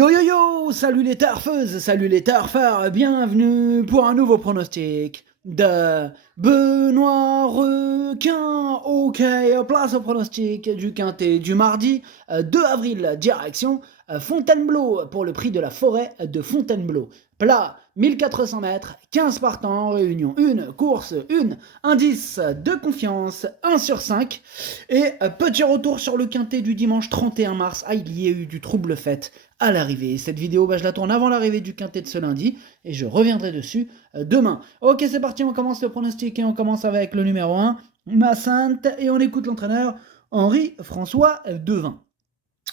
Yo yo yo, salut les turfeuses, salut les turfeurs, bienvenue pour un nouveau pronostic de Benoît Requin. Ok, place au pronostic du quintet du mardi 2 avril, direction Fontainebleau pour le prix de la forêt de Fontainebleau. Plat 1400 mètres, 15 partants, réunion 1, course 1, indice de confiance 1 sur 5. Et petit retour sur le quintet du dimanche 31 mars. Ah, il y a eu du trouble fait à l'arrivée. Cette vidéo, je la tourne avant l'arrivée du quintet de ce lundi et je reviendrai dessus demain. Ok, c'est parti, on commence le pronostic et on commence avec le numéro 1, Nassinte, et on écoute l'entraîneur Henri-François Devin.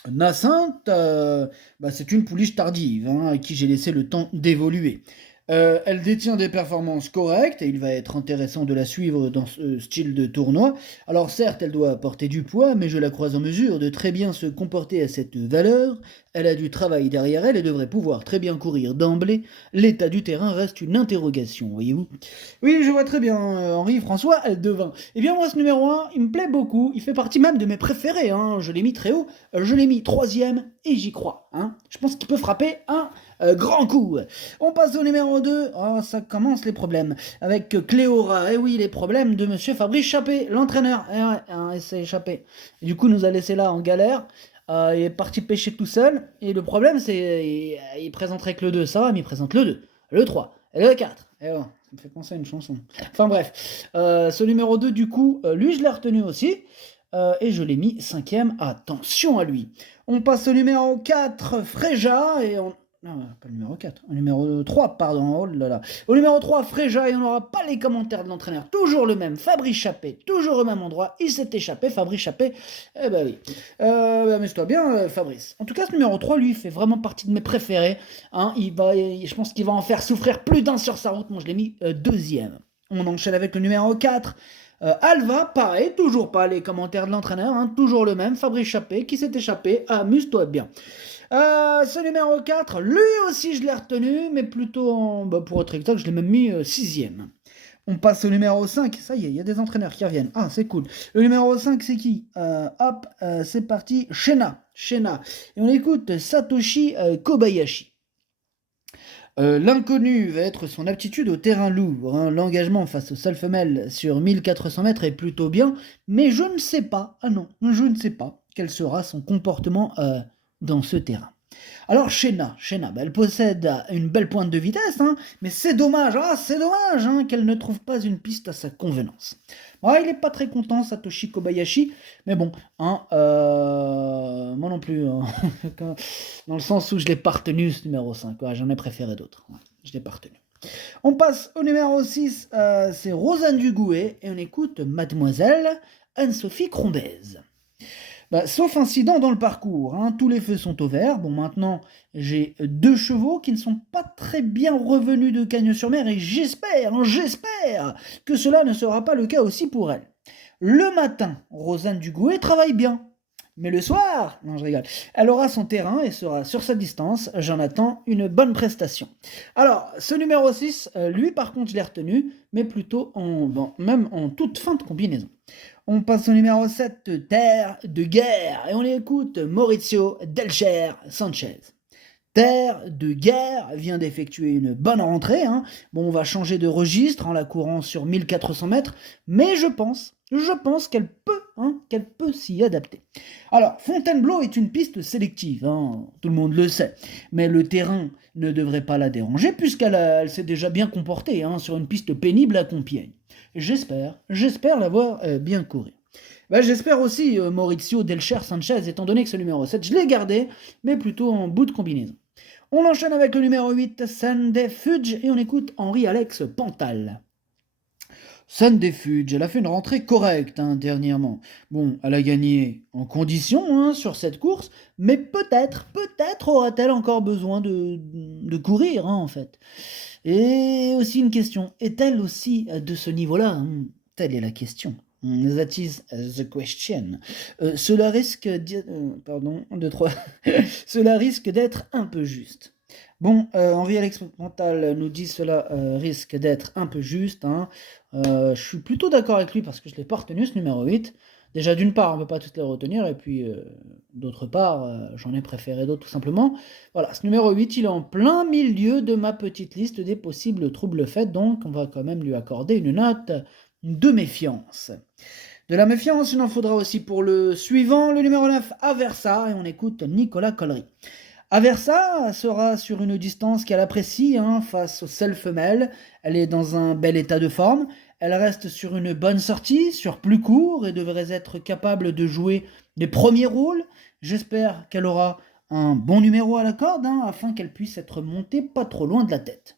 Nassinte, c'est une pouliche tardive à qui j'ai laissé le temps d'évoluer. Elle détient des performances correctes et il va être intéressant de la suivre dans ce style de tournoi. Alors certes, elle doit porter du poids, mais je la crois en mesure de très bien se comporter à cette valeur. Elle a du travail derrière elle et devrait pouvoir très bien courir d'emblée. L'état du terrain reste une interrogation, voyez-vous. Oui, je vois très bien, Henri-François Devin. Eh bien moi, ce numéro 1, il me plaît beaucoup. Il fait partie même de mes préférés. Je l'ai mis très haut. Je l'ai mis 3e et j'y crois. Je pense qu'il peut frapper un grand coup. On passe au numéro 2. Oh, ça commence les problèmes. Avec Cléora. Eh oui, les problèmes de monsieur Fabrice Chappé, l'entraîneur. Il s'est échappé. Et du coup, nous a laissé là en galère. Il est parti pêcher tout seul. Et le problème, c'est il présenterait que le 2, ça va, mais il présente le 2, le 3 et le 4. Et bon, ça me fait penser à une chanson. Enfin bref. Ce numéro 2, du coup, lui, je l'ai retenu aussi. Et je l'ai mis 5e. Attention à lui. On passe au numéro 4, Fréja. Et on... Non, pas le numéro 4. Au numéro 3, pardon. Oh là là. Au numéro 3, Fréja. Et on n'aura pas les commentaires de l'entraîneur. Toujours le même. Fabrice Chappé. Toujours au même endroit. Il s'est échappé. Fabrice Chappé. Eh ben oui. Amuse-toi bien, Fabrice. En tout cas, ce numéro 3, lui, fait vraiment partie de mes préférés. Je pense qu'il va en faire souffrir plus d'un sur sa route. Moi, je l'ai mis 2e. On enchaîne avec le numéro 4. Alva, pareil, toujours pas les commentaires de l'entraîneur, toujours le même, Fabrice Chappé qui s'est échappé, amuse-toi bien. Ce numéro 4, lui aussi je l'ai retenu, mais plutôt pour être exact, je l'ai même mis 6e. On passe au numéro 5, ça y est, il y a des entraîneurs qui reviennent. Ah, c'est cool. Le numéro 5, c'est qui c'est parti, Shena. Et on écoute Satoshi Kobayashi. L'inconnu va être son aptitude au terrain lourd. L'engagement face aux seules femelles sur 1400 mètres est plutôt bien, mais je ne sais pas, je ne sais pas quel sera son comportement dans ce terrain. Alors Shena, elle possède une belle pointe de vitesse, mais c'est dommage, qu'elle ne trouve pas une piste à sa convenance. Il n'est pas très content, Satoshi Kobayashi, mais bon, moi non plus, dans le sens où je l'ai pas retenu ce numéro 5, j'en ai préféré d'autres, je l'ai pas retenu. On passe au numéro 6, c'est Rosanne Dugouet, et on écoute Mademoiselle Anne-Sophie Crombez. Sauf incident dans le parcours, tous les feux sont au vert. Bon, maintenant, j'ai 2 chevaux qui ne sont pas très bien revenus de Cagnes-sur-Mer et j'espère que cela ne sera pas le cas aussi pour elle. Le matin, Rosanne Dugouet travaille bien. Mais le soir, non je rigole, elle aura son terrain et sera sur sa distance. J'en attends une bonne prestation. Alors, ce numéro 6, lui par contre je l'ai retenu, mais plutôt même en toute fin de combinaison. On passe au numéro 7, Terre de guerre, et on écoute Maurizio Delcher Sanchez. Terre de guerre vient d'effectuer une bonne rentrée. Bon, on va changer de registre en la courant sur 1400 mètres, mais je pense qu'elle peut s'y adapter. Alors, Fontainebleau est une piste sélective, tout le monde le sait, mais le terrain ne devrait pas la déranger puisqu'elle s'est déjà bien comportée sur une piste pénible à Compiègne. J'espère la voir bien courir. J'espère aussi Maurizio Delcher Sanchez, étant donné que ce numéro 7, je l'ai gardé, mais plutôt en bout de combinaison. On enchaîne avec le numéro 8, Sunday Fudge, et on écoute Henri-Alex Pantal. Sunday Fudge, elle a fait une rentrée correcte dernièrement. Bon, elle a gagné en condition sur cette course, mais peut-être aura-t-elle encore besoin de courir en fait. Et aussi une question, est-elle aussi de ce niveau-là Telle est la question. That is the question. Cela risque cela risque d'être un peu juste. Bon, Henri-Alex Pantal nous dit cela risque d'être un peu juste. Je suis plutôt d'accord avec lui parce que je l'ai pas retenu ce numéro 8. Déjà d'une part, on ne peut pas toutes les retenir et puis, d'autre part, j'en ai préféré d'autres tout simplement. Voilà, ce numéro 8, il est en plein milieu de ma petite liste des possibles troubles faits, donc on va quand même lui accorder une note de méfiance. De la méfiance, il en faudra aussi pour le suivant, le numéro 9, Aversa, et on écoute Nicolas Collery. Aversa sera sur une distance qu'elle apprécie face aux selles femelles. Elle est dans un bel état de forme. Elle reste sur une bonne sortie, sur plus court, et devrait être capable de jouer les premiers rôles. J'espère qu'elle aura un bon numéro à la corde, afin qu'elle puisse être montée pas trop loin de la tête.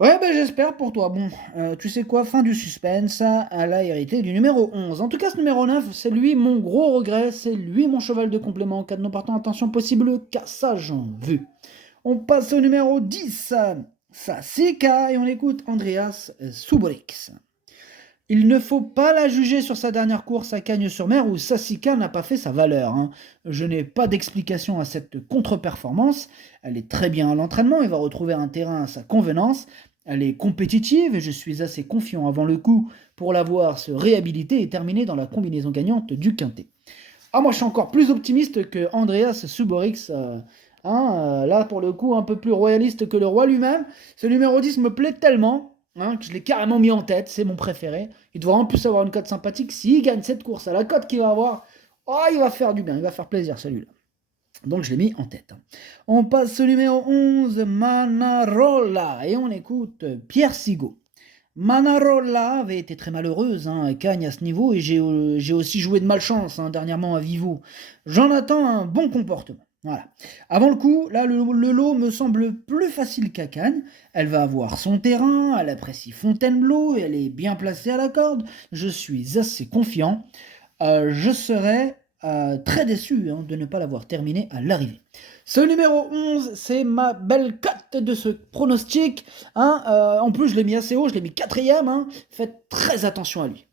Ouais, j'espère pour toi. Bon, tu sais quoi, fin du suspense, elle a hérité du numéro 11. En tout cas, ce numéro 9, c'est lui mon gros regret, c'est lui mon cheval de complément. En cas de non partant, attention, possible cassage en vue. On passe au numéro 10, Sassica, et on écoute Andreas Suborix. Il ne faut pas la juger sur sa dernière course à Cagnes-sur-Mer où Sassica n'a pas fait sa valeur. Je n'ai pas d'explication à cette contre-performance. Elle est très bien à l'entraînement et va retrouver un terrain à sa convenance. Elle est compétitive et je suis assez confiant avant le coup pour la voir se réhabiliter et terminer dans la combinaison gagnante du Quintet. Ah, moi je suis encore plus optimiste que Andreas Suborix. Là pour le coup un peu plus royaliste que le roi lui-même. Ce numéro 10 me plaît tellement que je l'ai carrément mis en tête, c'est mon préféré. Il devrait en plus avoir une cote sympathique. S'il gagne cette course à la cote qu'il va avoir, il va faire du bien, il va faire plaisir celui-là. Donc je l'ai mis en tête. On passe au numéro 11, Manarola, et on écoute Pierre Sigaud. Manarola avait été très malheureuse à Cagnes à ce niveau, et j'ai aussi joué de malchance dernièrement à Vivo. J'en attends un bon comportement. Voilà. Avant le coup, là, le lot me semble plus facile qu'à Cannes. Elle va avoir son terrain, elle apprécie Fontainebleau, et elle est bien placée à la corde. Je suis assez confiant. Je serais très déçu de ne pas l'avoir terminé à l'arrivée. Ce numéro 11, c'est ma belle cote de ce pronostic. En plus, je l'ai mis assez haut, je l'ai mis 4ème. Faites très attention à lui.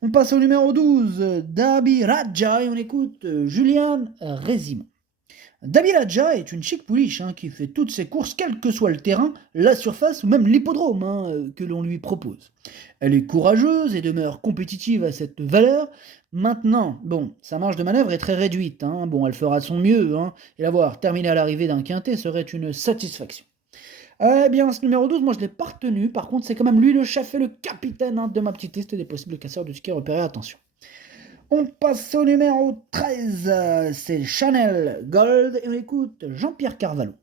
On passe au numéro 12, Dabi Raja, et on écoute Julian Rézimond. Dabi Raja est une chic pouliche qui fait toutes ses courses, quel que soit le terrain, la surface ou même l'hippodrome que l'on lui propose. Elle est courageuse et demeure compétitive à cette valeur. Maintenant, sa marge de manœuvre est très réduite. Elle fera de son mieux, et l'avoir terminé à l'arrivée d'un quintet serait une satisfaction. Eh bien, ce numéro 12, moi je l'ai pas retenu. Par contre, c'est quand même lui le chef et le capitaine de ma petite liste des possibles casseurs de tickets repérés. Attention. On passe au numéro 13, c'est Chanel Gold, et on écoute Jean-Pierre Carvalho.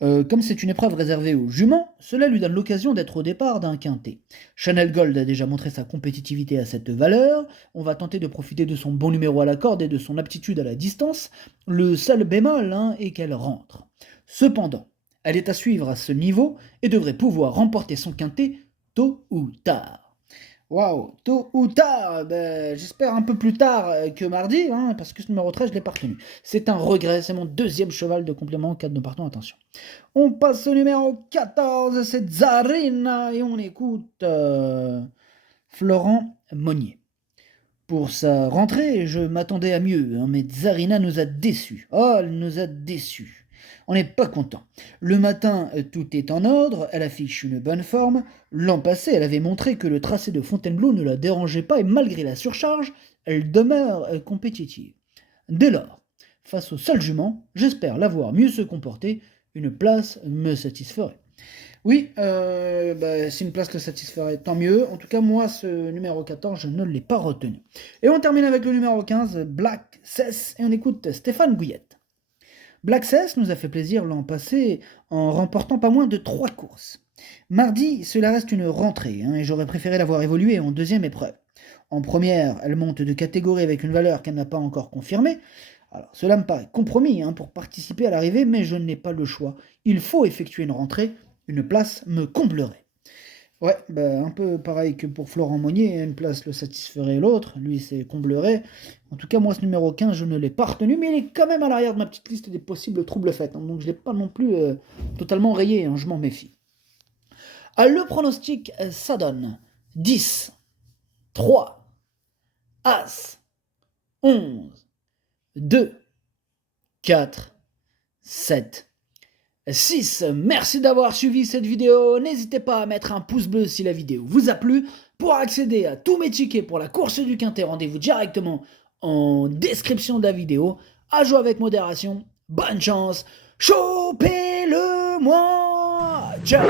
Comme c'est une épreuve réservée aux juments, cela lui donne l'occasion d'être au départ d'un quintet. Chanel Gold a déjà montré sa compétitivité à cette valeur, on va tenter de profiter de son bon numéro à la corde et de son aptitude à la distance. Le seul bémol est qu'elle rentre. Cependant, elle est à suivre à ce niveau et devrait pouvoir remporter son quintet tôt ou tard. Waouh, tôt ou tard, j'espère un peu plus tard que mardi, parce que ce numéro 13, je l'ai pas retenu. C'est un regret, c'est mon deuxième cheval de complément, 4 de partons, attention. On passe au numéro 14, c'est Zarina, et on écoute Florent Monnier. Pour sa rentrée, je m'attendais à mieux, mais Zarina nous a déçus. Oh, elle nous a déçus. On n'est pas content. Le matin, tout est en ordre, elle affiche une bonne forme. L'an passé, elle avait montré que le tracé de Fontainebleau ne la dérangeait pas et malgré la surcharge, elle demeure compétitive. Dès lors, face au seul jument, j'espère l'avoir mieux se comporter. Une place me satisferait. Oui, si une place le satisferait, tant mieux. En tout cas, moi, ce numéro 14, je ne l'ai pas retenu. Et on termine avec le numéro 15, Black Cess, et on écoute Stéphane Gouillette. Black Cess nous a fait plaisir l'an passé en remportant pas moins de 3 courses. Mardi, cela reste une rentrée, et j'aurais préféré l'avoir évoluée en deuxième épreuve. En première, elle monte de catégorie avec une valeur qu'elle n'a pas encore confirmée. Alors, cela me paraît compromis pour participer à l'arrivée, mais je n'ai pas le choix. Il faut effectuer une rentrée, une place me comblerait. Ouais, un peu pareil que pour Florent Monnier, une place le satisferait l'autre, lui c'est comblerait. En tout cas, moi ce numéro 15, je ne l'ai pas retenu, mais il est quand même à l'arrière de ma petite liste des possibles troubles faits, donc je ne l'ai pas non plus totalement rayé, je m'en méfie. Le pronostic, ça donne 10, 3, As, 11, 2, 4, 7, 6. Merci d'avoir suivi cette vidéo. N'hésitez pas à mettre un pouce bleu si la vidéo vous a plu. Pour accéder à tous mes tickets pour la course du Quintet, rendez-vous directement en description de la vidéo. À jouer avec modération. Bonne chance. Chopez-le moi. Ciao.